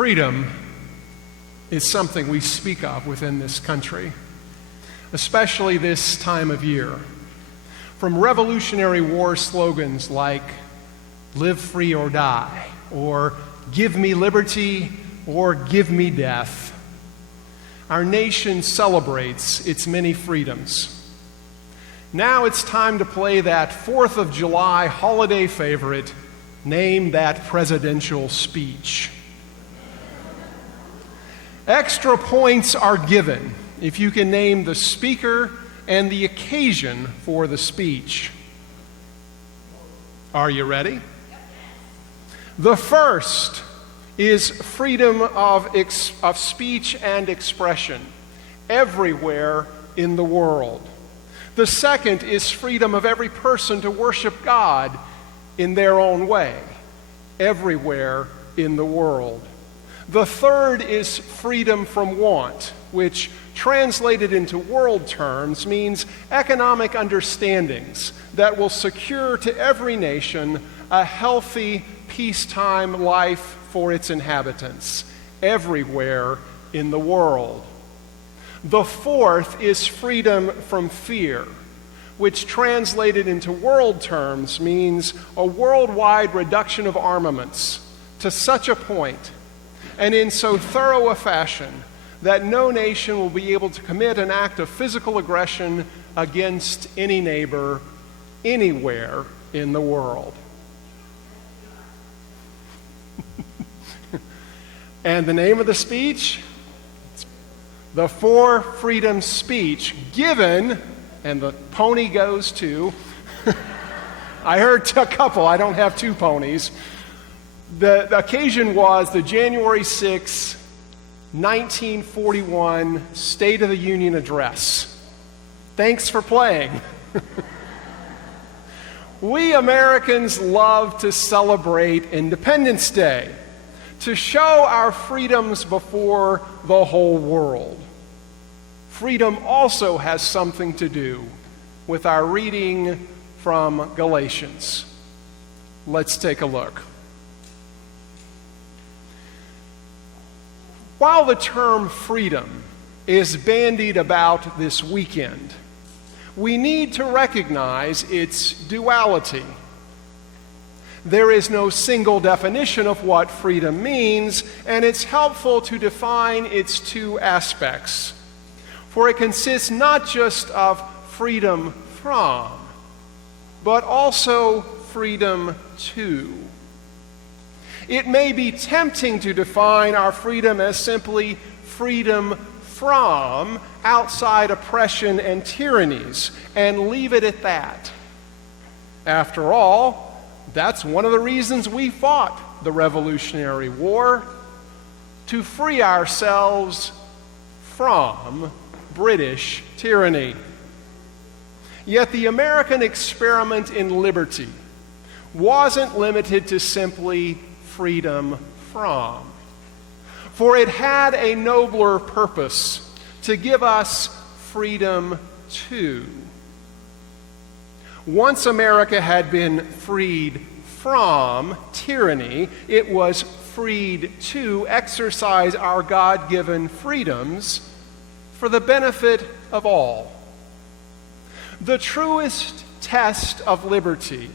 Freedom is something we speak of within this country, especially this time of year. From Revolutionary War slogans like, "Live free or die," or "Give me liberty," or "Give me death," our nation celebrates its many freedoms. Now it's time to play that 4th of July holiday favorite, Name That Presidential Speech. Extra points are given if you can name the speaker and the occasion for the speech. Are you ready? The first is freedom of speech and expression everywhere in the world. The second is freedom of every person to worship God in their own way, everywhere in the world. The third is freedom from want, which translated into world terms means economic understandings that will secure to every nation a healthy, peacetime life for its inhabitants, everywhere in the world. The fourth is freedom from fear, which translated into world terms means a worldwide reduction of armaments to such a point and in so thorough a fashion that no nation will be able to commit an act of physical aggression against any neighbor anywhere in the world. And the name of the speech? The Four Freedoms Speech, given, and the pony goes to, I heard a couple, I don't have two ponies. The occasion was the January 6, 1941 State of the Union Address. Thanks for playing. We Americans love to celebrate Independence Day, to show our freedoms before the whole world. Freedom also has something to do with our reading from Galatians. Let's take a look. While the term freedom is bandied about this weekend, we need to recognize its duality. There is no single definition of what freedom means, and it's helpful to define its two aspects. For it consists not just of freedom from, but also freedom to. It may be tempting to define our freedom as simply freedom from outside oppression and tyrannies, and leave it at that. After all, that's one of the reasons we fought the Revolutionary War, to free ourselves from British tyranny. Yet the American experiment in liberty wasn't limited to simply freedom from, for it had a nobler purpose: to give us freedom to. Once America had been freed from tyranny, it was freed to exercise our God-given freedoms for the benefit of all. The truest test of liberty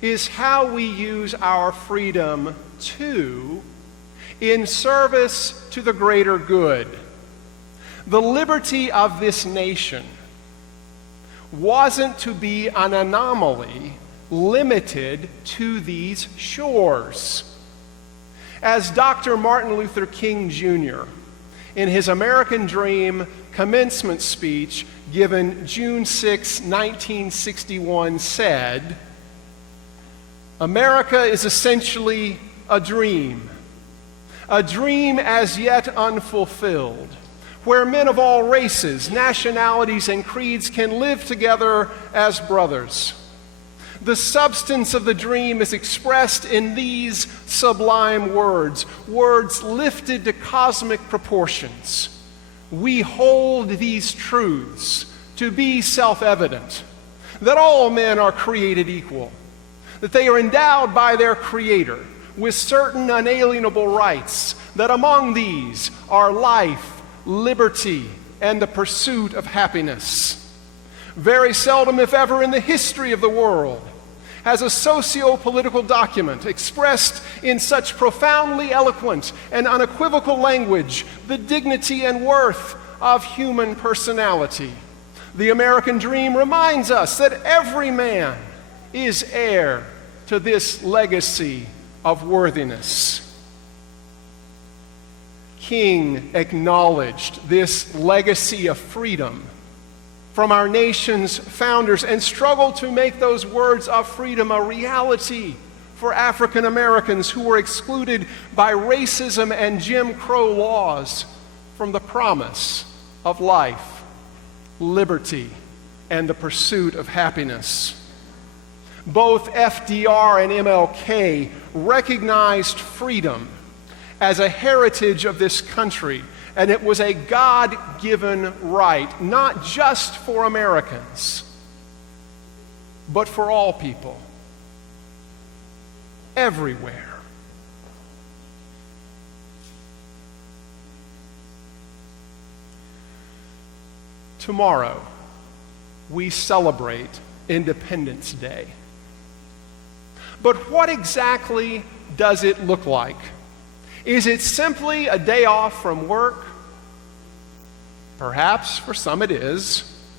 is how we use our freedom to in service to the greater good. The liberty of this nation wasn't to be an anomaly limited to these shores. As Dr. Martin Luther King Jr., in his American Dream commencement speech given June 6, 1961, said, "America is essentially a dream as yet unfulfilled, where men of all races, nationalities, and creeds can live together as brothers. The substance of the dream is expressed in these sublime words, words lifted to cosmic proportions. We hold these truths to be self-evident, that all men are created equal, that they are endowed by their Creator with certain unalienable rights, that among these are life, liberty, and the pursuit of happiness. Very seldom, if ever, in the history of the world has a socio-political document expressed in such profoundly eloquent and unequivocal language the dignity and worth of human personality. The American dream reminds us that every man is heir to this legacy of worthiness. King acknowledged this legacy of freedom from our nation's founders and struggled to make those words of freedom a reality for African Americans who were excluded by racism and Jim Crow laws from the promise of life, liberty, and the pursuit of happiness. Both FDR and MLK recognized freedom as a heritage of this country, and it was a God-given right, not just for Americans, but for all people, everywhere. Tomorrow, we celebrate Independence Day. But what exactly does it look like? Is it simply a day off from work? Perhaps for some it is.